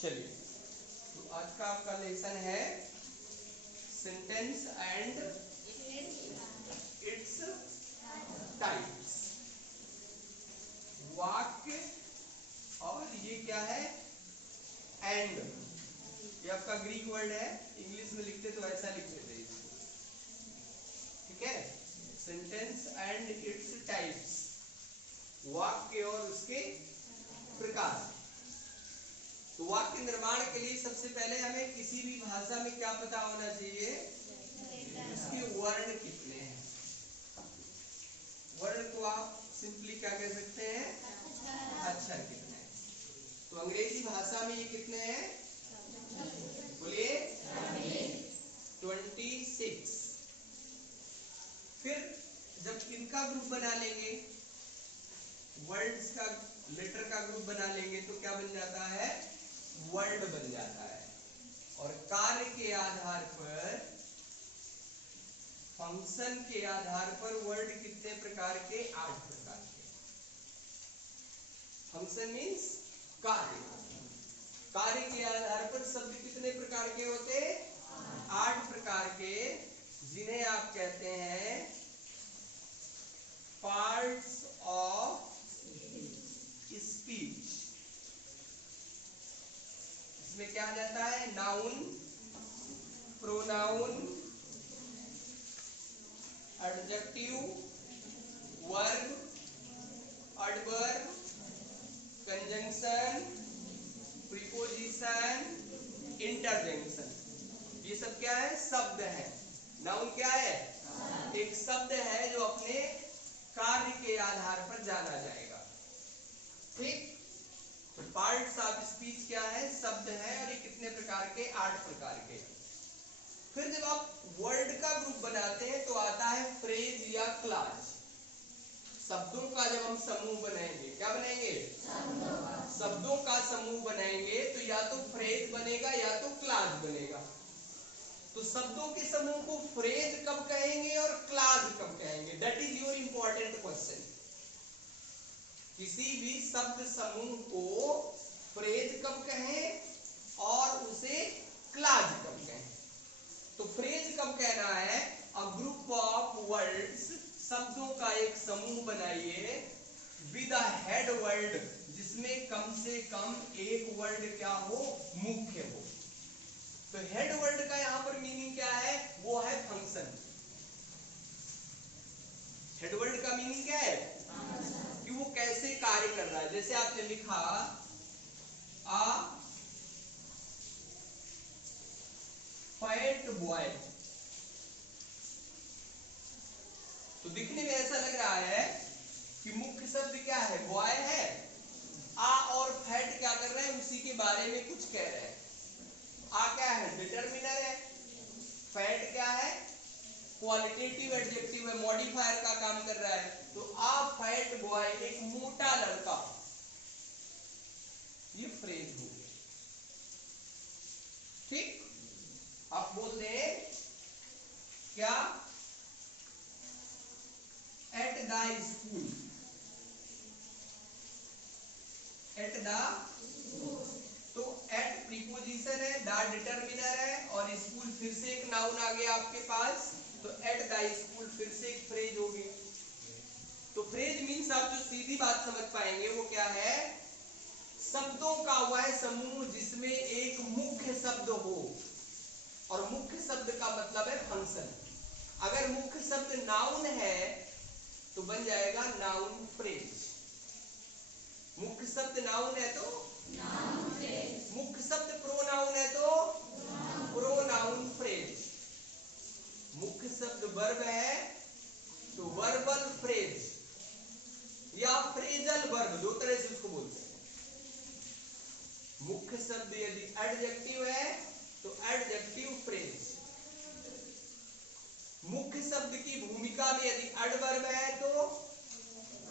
चलिए, तो आज का आपका लेसन है सेंटेंस एंड इट्स टाइप्स। वाक्य और ये क्या है, एंड। ये आपका ग्रीक वर्ड है, इंग्लिश में लिखते तो ऐसा लिखते थे इसको, ठीक है। सेंटेंस एंड इट्स टाइप्स, वाक्य और उसके प्रकार। तो वाक्य निर्माण के लिए सबसे पहले हमें किसी भी भाषा में क्या पता होना चाहिए, उसके वर्ण कितने हैं। वर्ण को आप सिंपली क्या कह सकते हैं, अक्षर कितने हैं। तो अंग्रेजी भाषा में ये कितने हैं, बोलिए 26। फिर जब इनका ग्रुप बना लेंगे, वर्ड्स का, लेटर का ग्रुप बना लेंगे, तो क्या बन जाता है, वर्ड बन जाता है। और कार्य के आधार पर, फंक्शन के आधार पर वर्ड कितने प्रकार के, 8 प्रकार के। फंक्शन मीन्स कार्य, कार्य के आधार पर शब्द कितने प्रकार के होते हैं, 8 प्रकार के, जिन्हें आप कहते हैं पार्ट्स ऑफ स्पीच। इसमें क्या जाता है, noun, pronoun, adjective, verb, adverb, conjunction, preposition, interjection. ये सब क्या है, शब्द है। नाउन क्या है, एक शब्द है जो अपने कार्य के आधार पर जाना जाएगा, ठीक। तो पार्ट्स ऑफ स्पीच क्या है, शब्द है, और ये कितने प्रकार के, 8 प्रकार के। फिर जब आप वर्ड का ग्रुप बनाते हैं तो आता है फ्रेज या क्लाज। शब्दों का जब हम समूह बनाएंगे, क्या बनाएंगे, शब्दों का समूह बनाएंगे, तो या तो फ्रेज बनेगा या तो क्लाज बनेगा। तो शब्दों के समूह को फ्रेज कब कहेंगे और क्लाज कब कहेंगे, that is your important question. किसी भी शब्द समूह को फ्रेज कब कहें और उसे क्लाज कब कहें। तो फ्रेज कब कहना है, अ ग्रुप ऑफ वर्ड्स, शब्दों का एक समूह बनाइए, विद अ हेड वर्ड, जिसमें कम से कम एक वर्ड क्या हो, मुख्य हो। तो हेड वर्ड का यहां पर मीनिंग क्या है, वो है फंक्शन। हेड वर्ड का मीनिंग क्या है, कि वो कैसे कार्य कर रहा है। जैसे आपने लिखा आ फैट बॉय, तो दिखने में ऐसा लग रहा है कि मुख्य शब्द क्या है, बॉय है। आ और फैट क्या कर रहे हैं, उसी के बारे में कुछ कह रहे हैं। आ क्या है, डिटरमिनर है। फैट क्या है, क्वालिटेटिव एडजेक्टिव है, मॉडिफायर का काम कर रहा है। तो आ फैट बॉय, एक मोटा लड़का, ये फ्रेज हो गया, ठीक। आप बोल दें क्या, at the school, at the, तो एट प्रीपोजिशन है, द डिटरमिनर है, और स्कूल फिर से एक नाउन आ गया आपके पास। तो एट द स्कूल फिर से एक फ्रेज हो गई। तो फ्रेज मीन्स आप जो सीधी बात समझ पाएंगे वो क्या है, शब्दों का वह समूह जिसमें एक मुख्य शब्द हो, और मुख्य शब्द का मतलब है फंक्शन। अगर मुख्य शब्द नाउन है तो बन जाएगा नाउन फ्रेज। मुख्य शब्द नाउन है तो नाउन फ्रेज, मुख्य शब्द प्रोनाउन है तो प्रोनाउन फ्रेज, मुख्य शब्द वर्ब है तो वर्बल फ्रेज या फ्रेजल वर्ब, दो तरह से उसको बोलते हैं। मुख्य शब्द यदि एडजेक्टिव है तो एडजेक्टिव फ्रेज, मुख्य शब्द की भूमिका में यदि एडवर्ब है तो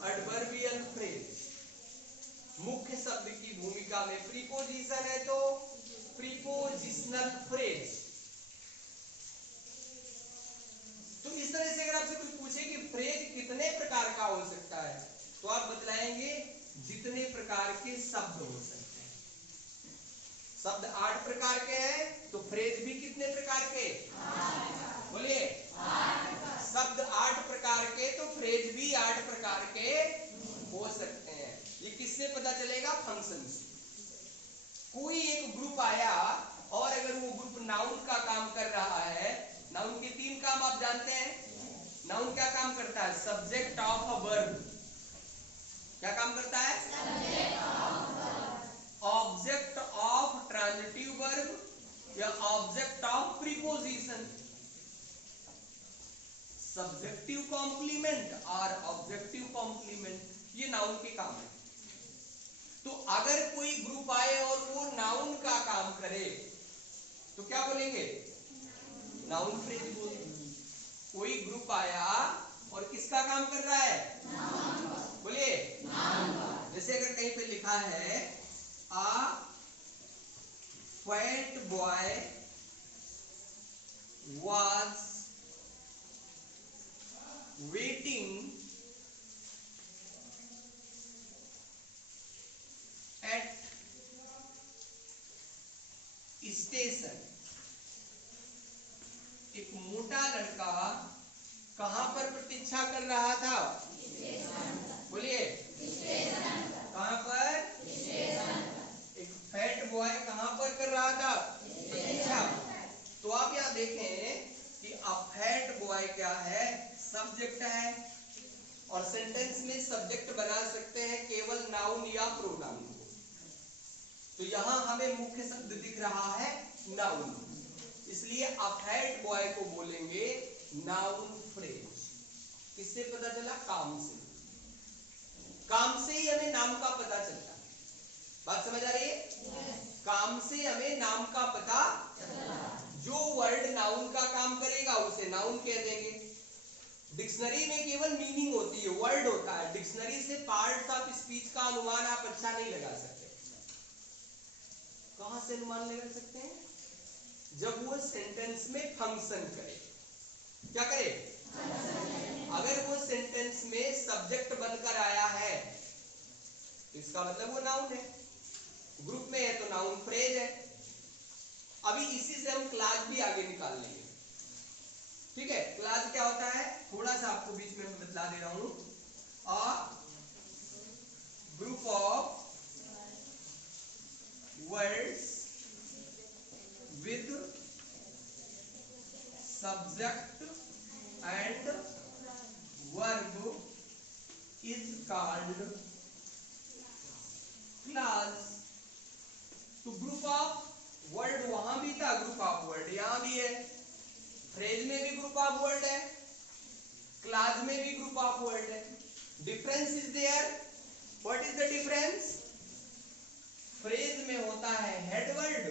एडवर्बियल फ्रेज, मुख्य शब्द की भूमिका में प्रीपोजिशन है तो प्रीपोजिशनल फ्रेज। तो इस तरह से अगर आपसे कोई पूछे कि फ्रेज कितने प्रकार का हो सकता है, तो आप बतलाएंगे जितने प्रकार के शब्द हो सकते हैं। शब्द 8 प्रकार के हैं, तो फ्रेज भी कितने प्रकार के? बोलिए, शब्द 8 प्रकार के, तो फ्रेज भी 8 प्रकार के हो सकते हैं। ये किससे पता चलेगा? फंक्शन से। कोई एक ग्रुप आया और अगर वो ग्रुप नाउन का काम कर रहा है, नाउन के 3 काम आप जानते हैं। नाउन क्या काम करता है? Subject of a verb. क्या काम करता है? ऑब्जेक्ट ऑफ ट्रांजिटिव वर्ब या object of preposition, subjective complement और ऑब्जेक्टिव कॉम्प्लीमेंट, ये नाउन के काम है। तो अगर कोई ग्रुप आए और वो नाउन का काम करे तो क्या बोलेंगे? नाउन फ्रेज बोलेंगे। कोई ग्रुप आया और किसका काम कर रहा है? बोलिए, जैसे अगर कहीं पे लिखा है a fat boy was waiting at station, एक मोटा लड़का कहां पर प्रतीक्षा कर रहा था? बोलिए, कहां पर? एक फैट बॉय कहां पर कर रहा था? प्रतीक्षा। तो आप यहां देखें कि अ फैट बॉय क्या है? सब्जेक्ट है, और सेंटेंस में सब्जेक्ट बना सकते हैं केवल नाउन या प्रोनाउन को। तो यहां हमें मुख्य शब्द दिख रहा है नाउन, इसलिए अ फैट बॉय को बोलेंगे नाउन फ्रेज। किससे पता चला? काम से। काम से ही हमें नाम का पता चलता है। बात समझ आ रही है? काम से हमें नाम का पता, जो वर्ड नाउन का काम करेगा उसे नाउन कह देंगे। डिक्शनरी में केवल मीनिंग होती है, वर्ड होता है। डिक्शनरी से पार्ट्स ऑफ स्पीच का अनुमान आप अच्छा नहीं लगा सकते। कहां से अनुमान लगा सकते हैं? जब वो सेंटेंस में फंक्शन करे। क्या करे? अगर वो सेंटेंस में सब्जेक्ट बनकर आया है तो इसका मतलब वो नाउन है। ग्रुप में है तो नाउन फ्रेज है। अभी इसी से हम क्लास भी आगे निकाल लेंगे। ठीक है, क्लास क्या होता है? थोड़ा सा आपको बीच में बतला दे रहा हूं। अ group of words with subject and verb is called class. तो ग्रुप ऑफ वर्ड वहां भी था, ग्रुप ऑफ वर्ड यहां भी है। फ्रेज में भी ग्रुप ऑफ वर्ड है, क्लास में भी ग्रुप ऑफ वर्ड है। Difference is there. What is the difference? Phrase में होता है हेड वर्ड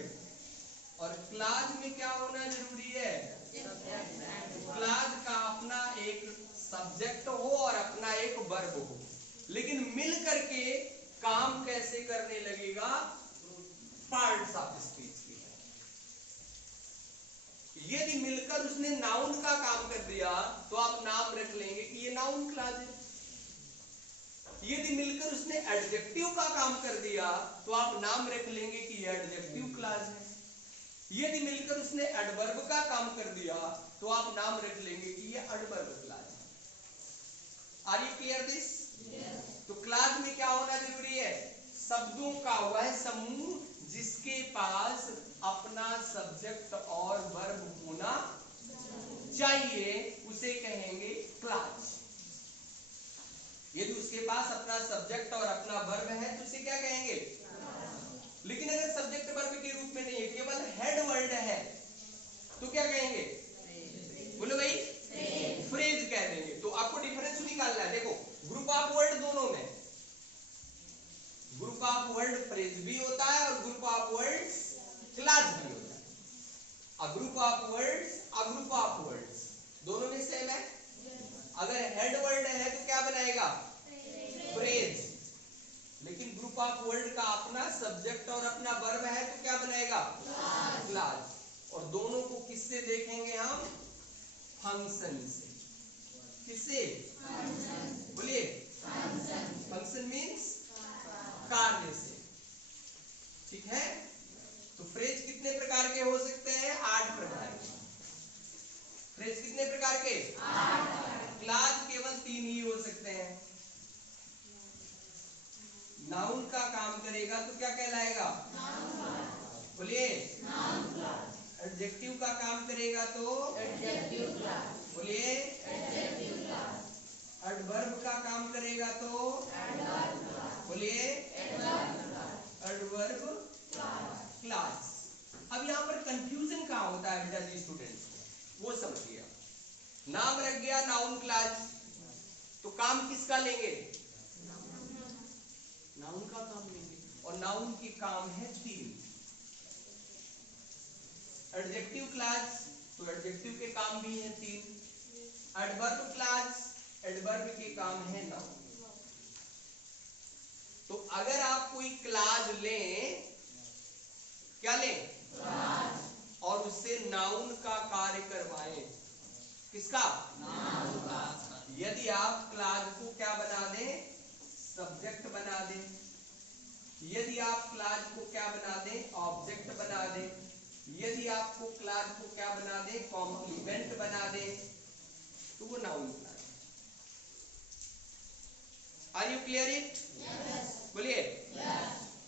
और क्लास में क्या होना जरूरी है? क्लास का अपना एक सब्जेक्ट हो और अपना एक वर्ब हो, लेकिन मिल करके काम कैसे करने लगेगा? पार्ट्स ऑफ स्पीच की। यदि मिलकर उसने नाउन का काम कर दिया तो आप नाम रख लेंगे कि ये नाउन क्लास है। यदि मिलकर उसने एडजेक्टिव का काम कर दिया तो आप नाम रख लेंगे कि ये एडजेक्टिव क्लास है। यदि मिलकर उसने एडवर्ब का काम कर दिया तो आप नाम रख लेंगे कि ये एडवर्ब क्लास है। Are you clear this? तो क्लास में क्या होना जरूरी है? शब्दों का वह समूह जिसके पास अपना सब्जेक्ट और वर्ब होना चाहिए उसे कहेंगे क्लास। यदि उसके पास अपना सब्जेक्ट और अपना वर्ब है तो उसे क्या कहेंगे? लेकिन अगर सब्जेक्ट वर्ब के रूप में नहीं है, केवल हेड वर्ड है तो क्या कहेंगे? बोलो भाई, फ्रेज कह देंगे। तो आपको डिफरेंस निकालना है। देखो, ग्रुप ऑफ वर्ड दोनों में, ग्रुप ऑफ वर्ड फ्रेज भी होता है और ग्रुप ऑफ वर्ड्स क्लास भी होता है। अ group of words, a group of words दोनों में सेम है। अगर हेड वर्ड है तो क्या बनाएगा? फ्रेज। लेकिन ग्रुप ऑफ वर्ड का अपना सब्जेक्ट और अपना वर्ब है तो क्या बनाएगा? क्लास। और दोनों को किससे देखेंगे हम? फंक्शन से। किससे? बोलिए, फंक्शन मीन्स कार्य से। ठीक है, तो फ्रेज कितने प्रकार के हो सकते हैं? 8 प्रकार के। फ्रेज कितने प्रकार के? 8। क्लाज केवल 3 ही हो सकते हैं। नाउन का काम करेगा तो क्या कहलाएगा? बोलिए। एडजेक्टिव का काम करेगा तो बोलिए। एडवर्ब का काम करेगा तो बोलिए। Adverb class. अब यहाँ पर कंफ्यूजन कहाँ होता है बेटा जी स्टूडेंट्स को, वो समझिए। नाम रख गया नाउन क्लास, तो काम किसका लेंगे? नाउन का काम लेंगे, और नाउन के काम है 3। एडजेक्टिव क्लास, तो एडजेक्टिव के काम भी है 3। एडवर्ब क्लास, एडवर्ब के काम है 9। तो अगर आप कोई क्लास लें, क्या लें? क्लास, और उससे नाउन का कार्य करवाएं। किसका? नाउन का। यदि आप क्लास को क्या बना दें? सब्जेक्ट बना दें। यदि आप क्लास को क्या बना दें? ऑब्जेक्ट बना दें। यदि आपको क्लास को क्या बना दें? कॉम्प्लीमेंट बना दें, तो वो noun class. Are you clear it? बोलिए।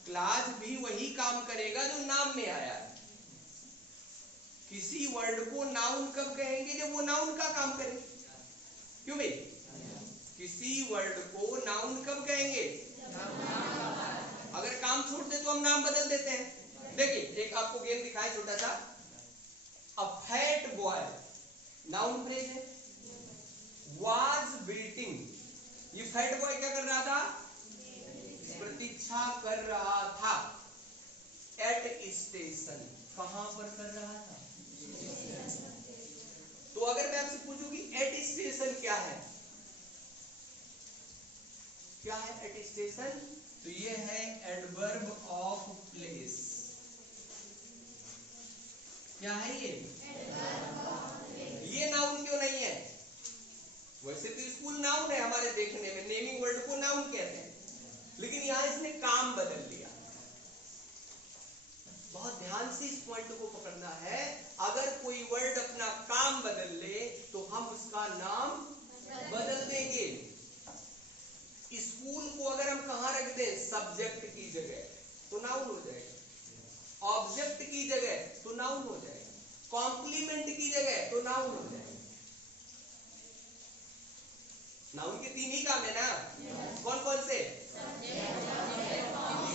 क्लास भी वही काम करेगा जो नाम में आया है। किसी वर्ड को नाउन कब कहेंगे? जब वो नाउन का काम करे। क्यों भाई? किसी वर्ड को नाउन कब कहेंगे? अगर काम छोड़ दे तो हम नाम बदल देते हैं। देखिए एक आपको गेम दिखाए छोटा सा। A fat boy, noun phrase है। वाज वेटिंग, ये फैट बॉय क्या कर रहा था? प्रतीक्षा कर रहा था। एट स्टेशन, कहां पर कर रहा था? तो अगर मैं आपसे पूछूं कि एट स्टेशन क्या है? क्या है एट स्टेशन? तो ये है एडवर्ब ऑफ प्लेस। क्या है ये? ये नाउन क्यों नहीं है? वैसे तो स्कूल नाउन है हमारे देखने में, नेमिंग वर्ड को नाउन कहते हैं, लेकिन यहां इसने काम बदल लिया। बहुत ध्यान से इस पॉइंट को पकड़ना है। अगर कोई वर्ड अपना काम बदल ले तो हम उसका नाम बदल देंगे। स्कूल को अगर हम कहां रख दें? सब्जेक्ट की जगह, तो नाउन हो जाएगा। ऑब्जेक्ट की जगह तो नाउन हो जाएगा। कॉम्प्लीमेंट की जगह तो नाउन हो जाएगा। नाउन के 3 ही काम है ना? कौन कौन से?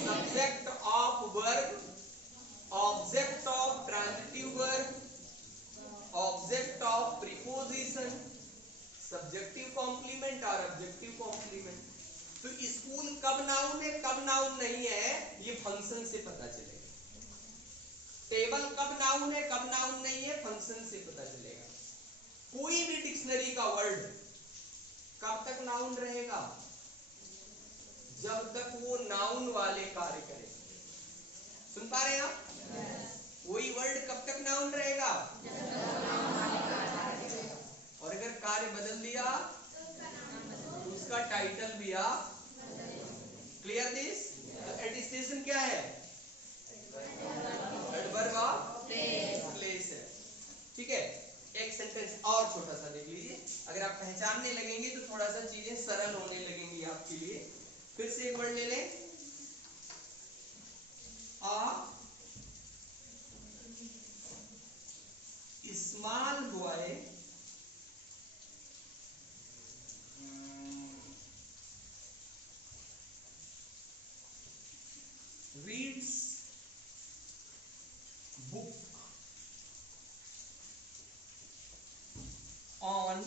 Subject of verb, object of transitive verb, object of preposition, subjective complement और ऑब्जेक्टिव कॉम्प्लीमेंट। तो स्कूल कब नाउन है कब नाउन नहीं है ये फंक्शन से पता चलेगा। टेबल कब नाउन है कब नाउन नहीं है फंक्शन से पता चलेगा। कोई भी डिक्शनरी का वर्ड कब तक नाउन रहेगा? जब तक वो नाउन वाले कार्य करे। सुन पा रहे हैं आप? कोई वर्ड कब तक नाउन रहेगा? और अगर कार्य बदल दिया तो उसका टाइटल भी आप क्लियर दिस। एडिस्टेशन क्या है? एडवर्ब ऑफ प्लेस है। ठीक है, एक सेंटेंस और छोटा सा देख लीजिए। अगर आप पहचानने लगेंगे तो थोड़ा सा चीजें सरल होने लगेंगी आपके लिए। फिर से एक वर्ड ले लें। A small boy reads book on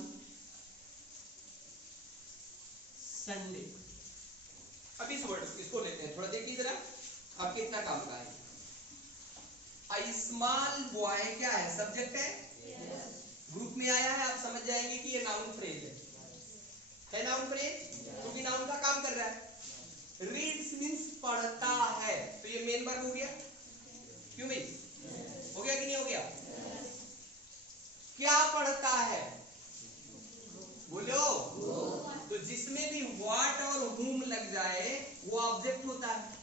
Sunday. अब इस वर्ड इसको लेते हैं, थोड़ा देखिए जरा आप कितना काम का है। स्मॉल बॉय क्या है? सब्जेक्ट है। ग्रुप में आया है, आप समझ जाएंगे कि ये नाउन फ्रेज है नाउन फ्रेज, क्योंकि नाउन का काम कर रहा है। रीड्स मींस पढ़ता है, तो ये मेन वर्ब हो गया। क्यों भाई? हो गया कि नहीं हो गया? क्या पढ़ता है? बोलो। तो जिसमें भी व्हाट और whom लग जाए वो ऑब्जेक्ट होता है।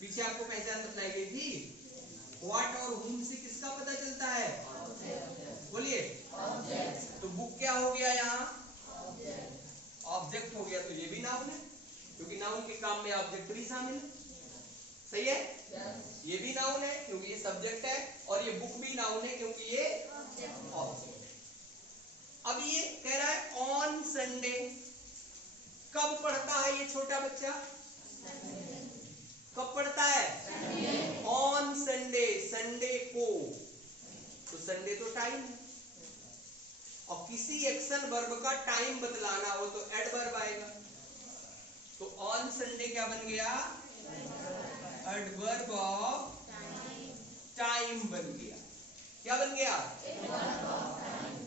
पीछे आपको पहचान बतलाई गई थी। व्हाट और whom से किसका पता चलता है? बोलिए। तो बुक क्या हो गया यहाँ? ऑब्जेक्ट हो गया। तो ये भी नाउन है, क्योंकि नाउन के काम में ऑब्जेक्ट भी शामिल है। सही है? ये भी नाउन है क्योंकि ये सब्जेक्ट है, और ये बुक भी नाउन है क्योंकि ये ऑब्जेक्ट। अब ये कह रहा है ऑन संडे। कब पढ़ता है ये छोटा बच्चा? कब पढ़ता है? ऑन संडे, संडे को। तो संडे तो टाइम है, और किसी एक्शन वर्ब का टाइम बतलाना हो तो एडवर्ब आएगा। तो ऑन संडे क्या बन गया? एडवर्ब ऑफ टाइम बन गया। क्या बन गया?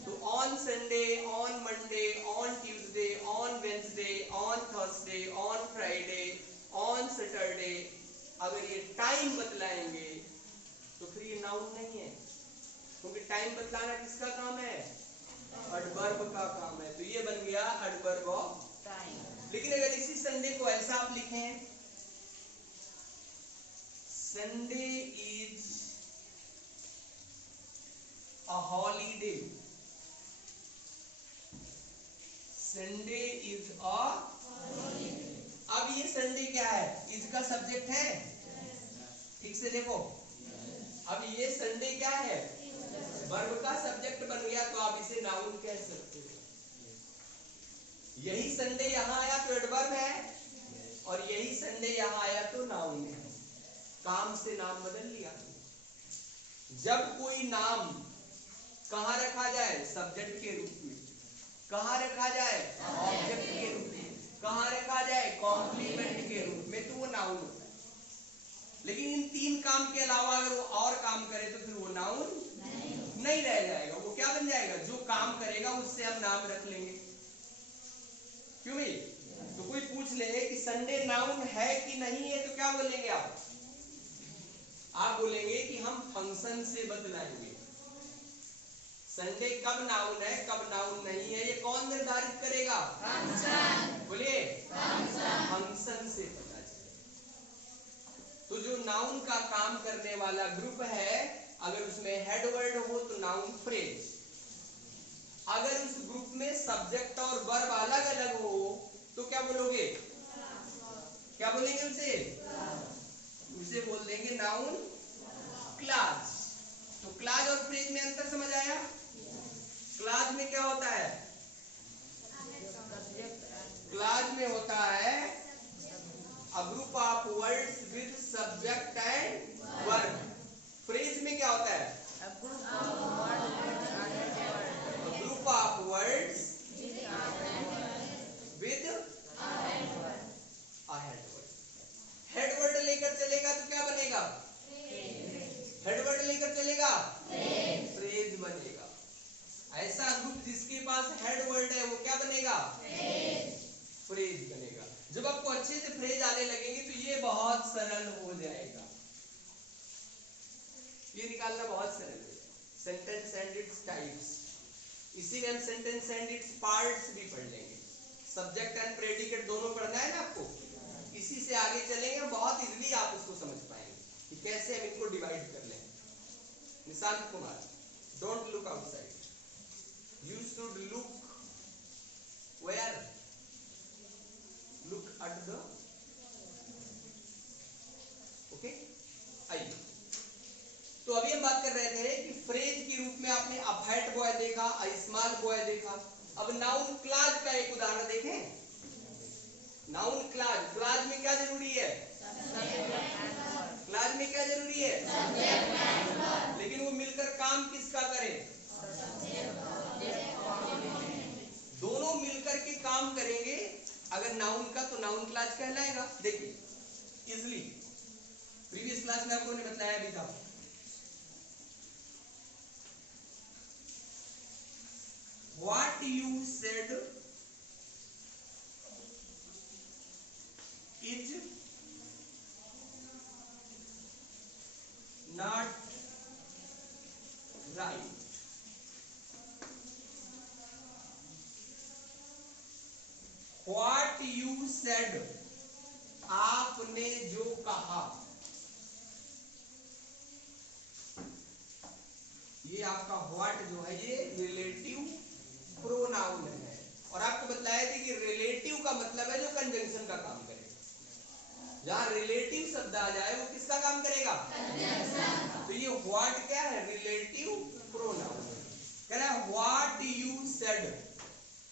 तो on Sunday, on Monday, on Tuesday, on Wednesday, on Thursday, on Friday, on Saturday, अगर ये टाइम बतलाएंगे तो फिर ये नाउन नहीं है, क्योंकि टाइम बतलाना किसका काम है? एडवर्ब का काम है। तो ये बन गया एडवर्ब ऑफ टाइम। लेकिन अगर इसी संडे को ऐसा आप लिखें, Sunday is a holiday, Sunday is a, अब ये संडे क्या है? इज का सब्जेक्ट है। ठीक से देखो, अब ये संडे क्या है? वर्ब का सब्जेक्ट बन गया, तो आप इसे नाउन कह सकते हो। यही संडे यहां आया तो एडवर्ब है, और यही संडे यहां आया तो नाउन है। काम से नाम बदल लिया। जब कोई नाम कहां रखा जाए? सब्जेक्ट के रूप में। कहां रखा जाए? ऑब्जेक्ट के रूप में। कहां रखा जाए? कॉम्प्लीमेंट के रूप में, तो वो नाउन होता है। लेकिन इन तीन काम के अलावा अगर वो और काम करे तो फिर वो नाउन नहीं रह जाएगा। वो क्या बन जाएगा? जो काम करेगा उससे हम नाम रख लेंगे। क्यों भाई? तो कोई पूछ ले कि संडे नाउन है कि नहीं है, तो क्या बोलेंगे आप? आप बोलेंगे कि हम फंक्शन से बतलाएंगे। संडे कब नाउन है, कब नाउन नहीं है, ये कौन निर्धारित करेगा? फंक्शन। बोलिए। फंक्शन से पता चलेगा। तो जो नाउन का काम करने वाला ग्रुप है, अगर उसमें हेड वर्ड हो तो नाउन फ्रेज। अगर उस ग्रुप में सब्जेक्ट और वर्ब अलग अलग हो तो क्या बोलोगे? क्या बोलेंगे उसे? उसे बोल देंगे नाउन क्लास। तो क्लास और फ्रेज में अंतर समझ आया? क्लास में क्या होता है? क्लास में होता है अ group of words with subject and verb. Phrase में क्या होता है? Group of words with a head word. Head word लेकर चलेगा तो क्या बनेगा? हेड वर्ड लेकर चलेगा फ्रेज बनेगा। ऐसा ग्रुप जिसके पास हेड वर्ड है वो क्या बनेगा? फ्रेज बनेगा। जब आपको अच्छे से फ्रेज आने लगेंगे तो ये बहुत सरल हो जाएगा। ये निकालना बहुत सरल है। सेंटेंस एंड इट्स टाइप्स, इसी में हम सेंटेंस एंड इट्स पार्ट्स भी पढ़ लेंगे। सब्जेक्ट एंड प्रेडिकेट दोनों पढ़ना है ना आपको। इसी से आगे चलेंगे, बहुत इजीली आप उसको समझ पाएंगे कि कैसे हम इनको डिवाइड कर लें। Nishant Kumar, don't look outside, you should look where? Look at the, okay. आइए, तो अभी हम बात कर रहे थे कि फ्रेज के रूप में आपने अ फैट बॉय देखा, अ स्मॉल बॉय देखा। अब नाउन क्लाज का एक उदाहरण देखें। नाउन क्लाज, क्लाज में क्या जरूरी है? क्लाज में क्या जरूरी है? लेकिन वो मिलकर काम किसका करे? दोनों मिलकर के काम करेंगे अगर नाउन का, तो नाउन क्लाज कहलाएगा। देखिए इजली, प्रीवियस क्लास में आपको ने बताया भी था। What you said is not right. What you said, आपने जो कहा, ये आपका व्हाट जो है ये रिलेटिव प्रोनाउन है, और आपको बताया था कि रिलेटिव का मतलब है जो कंजंक्शन का काम करेगा। जहां रिलेटिव शब्द आ जाए वो किसका काम करेगा? कंजंक्शन। तो ये व्हाट क्या है? Relative pronoun. कह रहा है व्हाट यू सेड,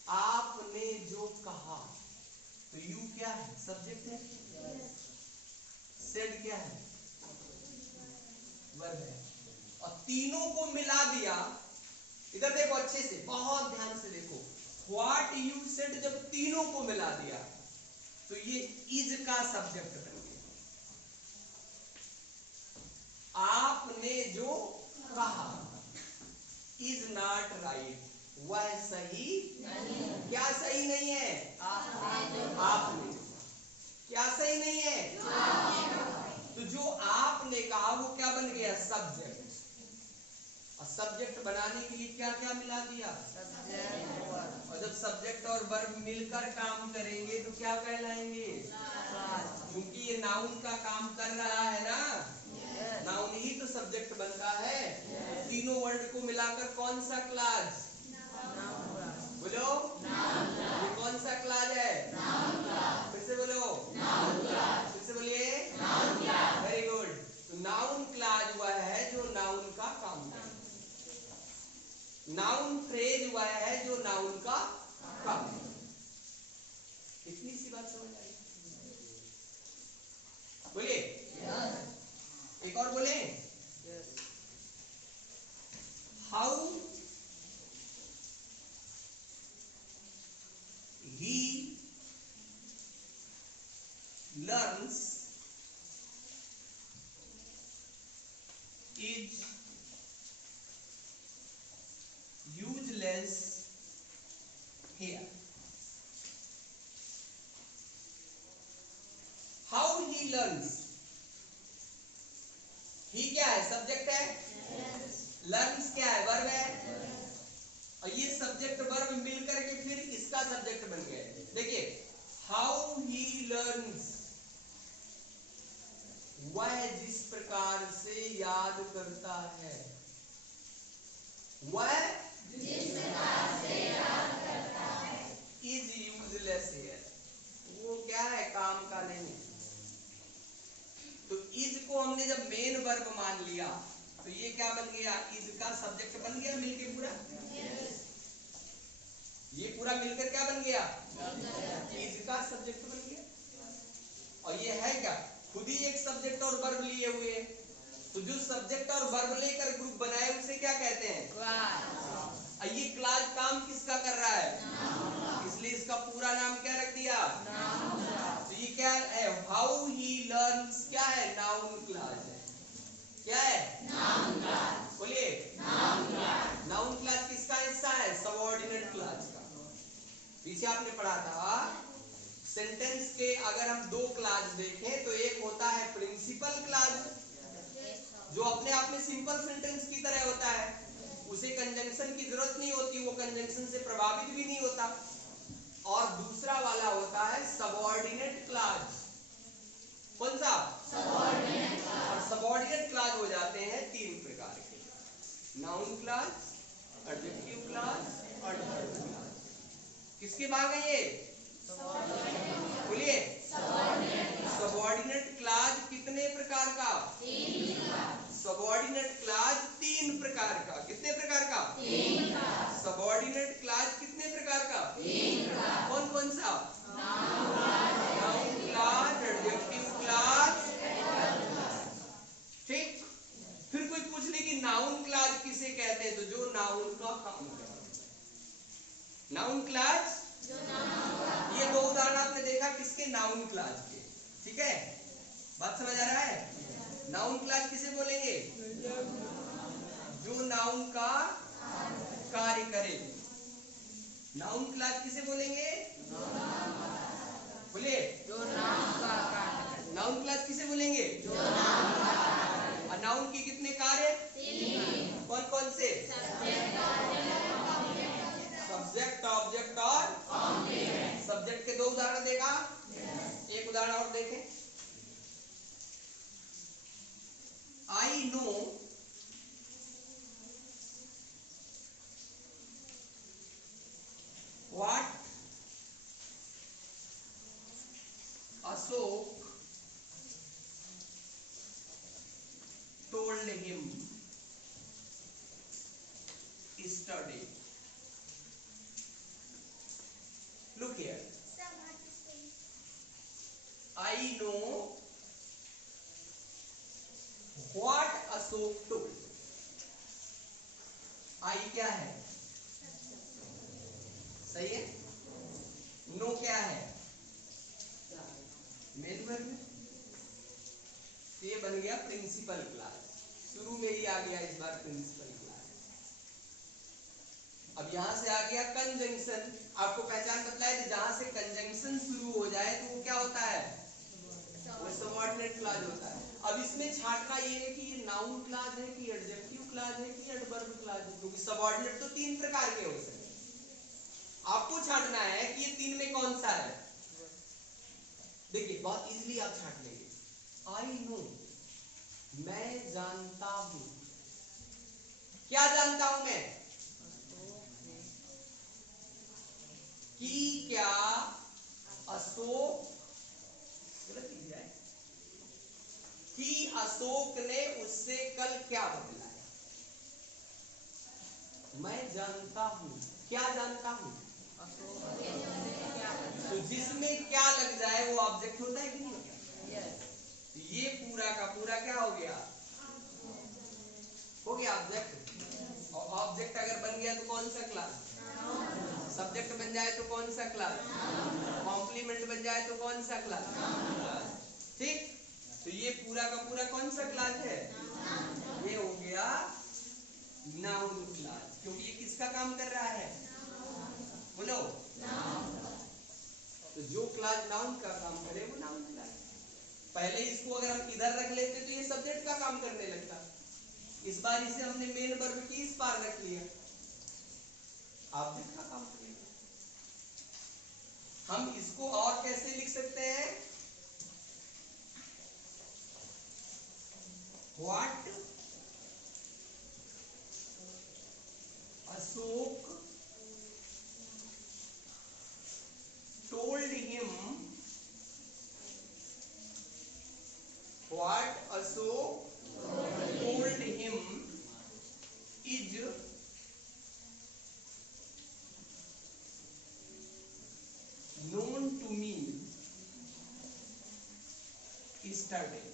आपने जो कहा। तो यू क्या है? सब्जेक्ट है। सेड क्या है? वर्ब है। और तीनों को मिला दिया। इधर देखो अच्छे से, बहुत ध्यान से देखो। व्हाट यू सेड जब तीनों को मिला दिया तो ये इज का सब्जेक्ट बन गया। आपने जो कहा इज नॉट राइट, वह सही नहीं। क्या सही नहीं है? आपने। क्या सही नहीं है? तो जो आपने कहा वो क्या बन गया? सब्जेक्ट। और सब्जेक्ट बनाने के लिए क्या क्या मिला दिया? और जब सब्जेक्ट और वर्ब मिलकर काम करेंगे तो क्या कहलाएंगे? क्योंकि ये नाउन का काम कर रहा है ना, नाउन ही तो सब्जेक्ट बनता है। तीनों वर्ड को मिलाकर कौन सा क्लास? बोलो, ये कौन सा क्लास है? फिर से बोलो, फिर से बोलिए। Very good. तो नाउन क्लास वह है जो नाउन का काम करे। नाउन फ्रेज वह है जो नाउन का काम करे। इतनी सी बात समझ आई? बोलिए। एक और बोले। How he learns is useless here. How he learns, he क्या है? सब्जेक्ट है। learns क्या है? वर्ब है। और ये सब्जेक्ट वर्ब मिलकर के फिर इसका सब्जेक्ट बन गए। देखिए, हाउ ही लर्न्स, वह जिस प्रकार से याद करता है, वह जिस प्रकार से याद करता है, इज यूजलेस हियर, वो क्या है? काम का नहीं। तो इज को हमने जब मेन वर्ब मान लिया तो ये क्या बन गया? इज का सब्जेक्ट बन गया मिलके पूरा। ये पूरा मिलकर क्या बन गया? इज का सब्जेक्ट बन गया। और ये है क्या? खुद ही एक सब्जेक्ट और वर्ब लिए हुए। तो जो सब्जेक्ट और वर्ब लेकर ग्रुप बनाए उसे क्या कहते हैं? क्लास। ये क्लास काम किसका कर रहा है? इसलिए इसका पूरा नाम क्या रख दिया? तो ये क्या है? हाउ ही लर्न्स क्या है? नाउन क्लास है। क्या है? Noun class. बोलिए। Noun class. नाउन क्लास किसका हिस्सा है? सबऑर्डिनेट क्लास का। पीछे आपने पढ़ा था सेंटेंस के अगर हम दो क्लास देखें तो एक होता है प्रिंसिपल क्लास, जो अपने आप में सिंपल सेंटेंस की तरह होता है, उसे कंजंक्शन की जरूरत नहीं होती, वो कंजंक्शन से प्रभावित भी नहीं होता। और दूसरा वाला होता है सबऑर्डिनेट क्लास। कौन सा? Subordinate class. और सबऑर्डिनेट क्लास हो जाते हैं तीन प्रकार के, नाउन क्लास, एडजेक्टिव क्लास और वर्ब क्लास। किसके भाग है ये? बोलिए। सबऑर्डिनेट क्लास कितने प्रकार का? सबऑर्डिनेट क्लास तीन प्रकार का। कितने प्रकार का? सबऑर्डिनेट क्लास कितने प्रकार का? कौन कौन सा? Noun class, adjective class. ठीक। फिर कोई पूछ ले कि नाउन क्लास किसे कहते हैं, तो जो नाउन का काम करे। नाउन क्लास, ये दो उदाहरण आपने देखा किसके? नाउन क्लास के। ठीक है, बात समझ आ रहा है? नाउन क्लास किसे बोलेंगे? जो नाउन का कार्य करे। नाउन क्लास किसे बोलेंगे? बोलिए। जो नाउन का कार्य। नाउन क्लास किसे बोलेंगे? जो नाउन का कार्य। और नाउन के कितने कार्य? तीन। कौन कौन से? सब्जेक्ट, ऑब्जेक्ट और कॉम्प्लीमेंट। सब्जेक्ट के दो उदाहरण देखा। एक उदाहरण और देखें। I know Ashok told. I क्या है? सही है। नो क्या है? Main verb. ये बन गया प्रिंसिपल क्लास। शुरू में ही आ गया इस बार प्रिंसिपल क्लास। अब यहां से आ गया कंजंक्शन। आपको पहचान बतलाए, जहां से कंजंक्शन शुरू हो जाए तो वो क्या होता है? वो सबऑर्डिनेट क्लॉज होता है। अब इसमें छांटना ये है कि ये नाउन क्लॉज है कि एडजेक्टिव क्लॉज है कि एडवर्ब क्लॉज है, क्योंकि सबऑर्डिनेट तो तीन प्रकार के हो सकते हैं। आपको छांटना है कि ये तीन में कौन सा है। देखिए बहुत इजीली आप छांट लेंगे। आई नो, मैं जानता हूं। क्या जानता हूं मैं? कि क्या अशोक, गलत लिखा है, कि अशोक ने उससे कल क्या बतलाया। मैं जानता हूं। क्या जानता हूं? तो जिसमें क्या लग जाए वो ऑब्जेक्ट होता है कि नहीं होता? ये पूरा का पूरा क्या हो गया? हो गया ऑब्जेक्ट। और ऑब्जेक्ट अगर बन गया तो कौन सा क्लास? सब्जेक्ट बन जाए तो कौन सा क्लास? कॉम्प्लीमेंट बन जाए तो कौन सा क्लास? ठीक। तो ये पूरा का पूरा कौन सा क्लास है? ये हो गया नाउन क्लास, क्योंकि ये किसका काम कर रहा है? बोलो। तो जो क्लास नाउन का काम करे वो नाउन क्लास। पहले इसको अगर हम इधर रख लेते तो ये सब्जेक्ट का काम करने लगता। इस बार इसे हमने मेन वर्ब की इस पार रख लिया, ऑब्जेक्ट का काम करेगा। हम इसको और कैसे लिख सकते हैं? What Ashok told him, what Ashok told him is known to me yesterday.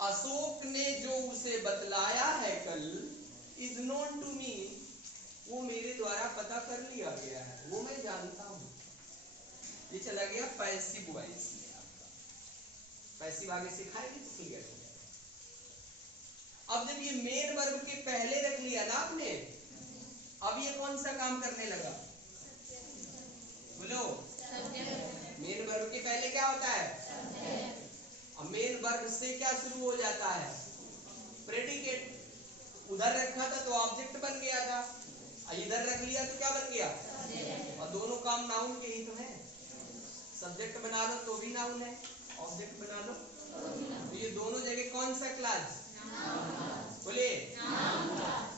Ashok ने जो उसे बतलाया है कल, इज नोन टू मी, वो मेरे द्वारा पता कर लिया गया है, वो मैं जानता हूं। ये चला गया पैसिव वॉइस में। आपका पैसिव आगे सिखाएंगे तो क्लियर हो जाएगा। अब जब ये मेन वर्ब के पहले रख लिया ना आपने, अब ये कौन सा काम करने लगा? बोलो। मेन वर्ब के पहले क्या होता है? अब मेन वर्ब से क्या शुरू हो जाता है? प्रेडिकेट। उधर रखा था तो ऑब्जेक्ट बन गया था, इधर रख लिया तो क्या बन गया? और दोनों काम नाउन के ही तो है। सब्जेक्ट बना लो तो भी नाउन है, ऑब्जेक्ट बना लो तो ये दोनों जगह कौन सा क्लास? बोलिए।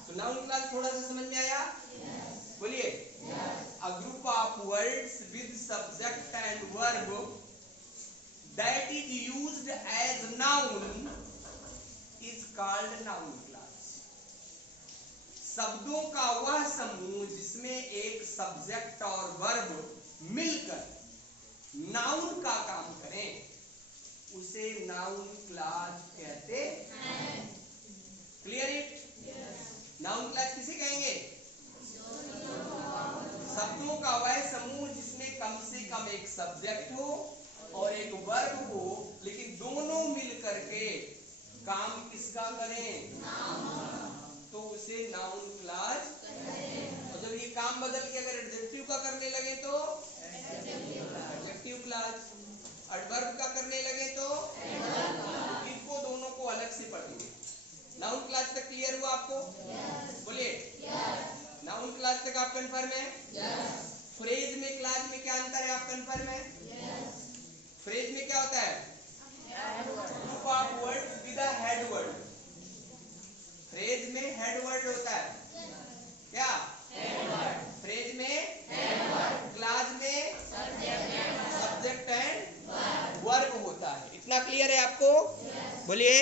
तो नाउन क्लास थोड़ा सा समझ में आया? बोलिए। A group of words with subject and verb that is used as noun is called noun class. शब्दों का वह समूह जिसमें एक सब्जेक्ट और वर्ब मिलकर नाउन का काम करें उसे नाउन क्लास कहते हैं। Clear it? नाउन क्लास किसे कहेंगे? शब्दों का वह समूह जिसमें कम से कम एक सब्जेक्ट हो और एक वर्ब हो, लेकिन दोनों मिलकर के काम किसका करें? तो उसे नाउन क्लास। और जब ये काम बदल के अगर एडजेक्टिव का करने लगे तो एडजेक्टिव क्लास, एडवर्ब का करने लगे तो इनको दोनों को अलग से पढ़ेंगे। नाउन क्लास तक क्लियर हुआ आपको? बोलिए। नाउन क्लास तक आप कंफर्म है? फ्रेज में क्लास में क्या अंतर है? आप कंफर्म है? फ्रेज में क्या होता है? Group of words with a head word. Phrase में हेड वर्ड होता है। क्या? Head word. फ्रेज में हेड वर्ड, क्लास में सब्जेक्ट एंड वर्ब होता है। इतना क्लियर है आपको? बोलिए।